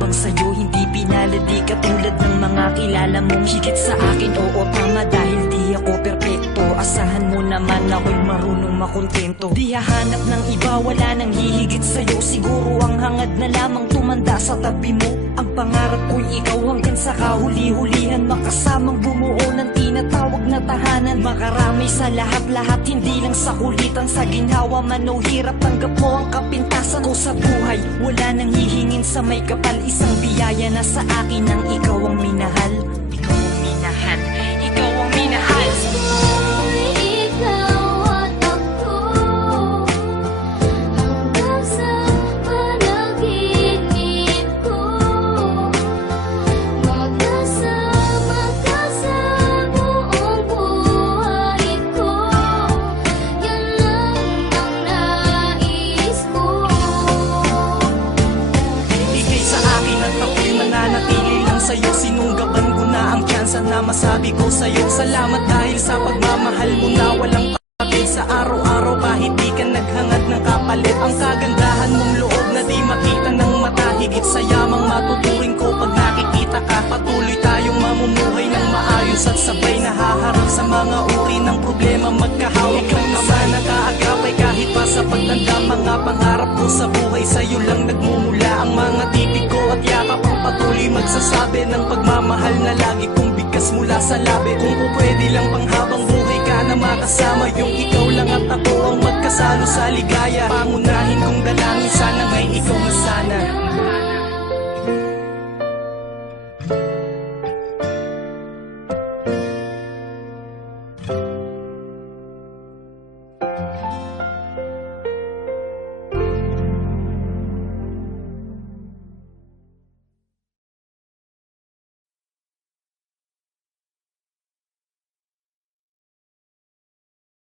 Bang sa'yo hindi pinalad, di katulad ng mga kilala mong higit sa akin. Oo tama, dahil di ako perpekto. Asahan mo naman ako'y marunong makontento. Di hahanap ng iba, wala nang hihigit sa'yo. Siguro ang hangad na lamang tumanda sa tabi mo. Ang pangarap ko'y ikaw hanggang sa kahuli-hulihan, makasamang bumuo ng tinatawag na tahanan. Makaramay sa lahat-lahat, hindi lang sa kulitan. Sa ginhawa man o hirap, tanggap mo ang kapintasan ko sa buhay. Wala nang hihingin sa may kapal, isang biyaya na sa akin ang ikaw ang minahal. Ikaw ang minahal, ikaw ang minahal. Sa'yo, sinunggaban ko na ang tsansa na masabi ko sa'yo. Salamat dahil sa pagmamahal mo na walang pagpapil sa araw-araw. Kahit di ka naghangad ng kapalit, ang kagandahan mong loob na di makita ng mata. Higit sa yamang matuturing ko pag nakikita ka. Patuloy tayong mamumuhay ng maayos at sabay nahaharap sa mga uri ng problema. Magkahawak ng ama na kaagapay kahit pa sa pagtanda. Mga pangarap ko sa buhay sa'yo lang nagmumula. Ang mga titig ko at yakap ang patuloy magsasabi ng pagmamahal na lagi kong bigkas mula sa labi. Kung po pwede lang panghabang buhay ka na makasama, yung ikaw lang at ako ang magkasalo sa ligaya. Pangunahin kong dalangin, sana ngay ikaw na sana.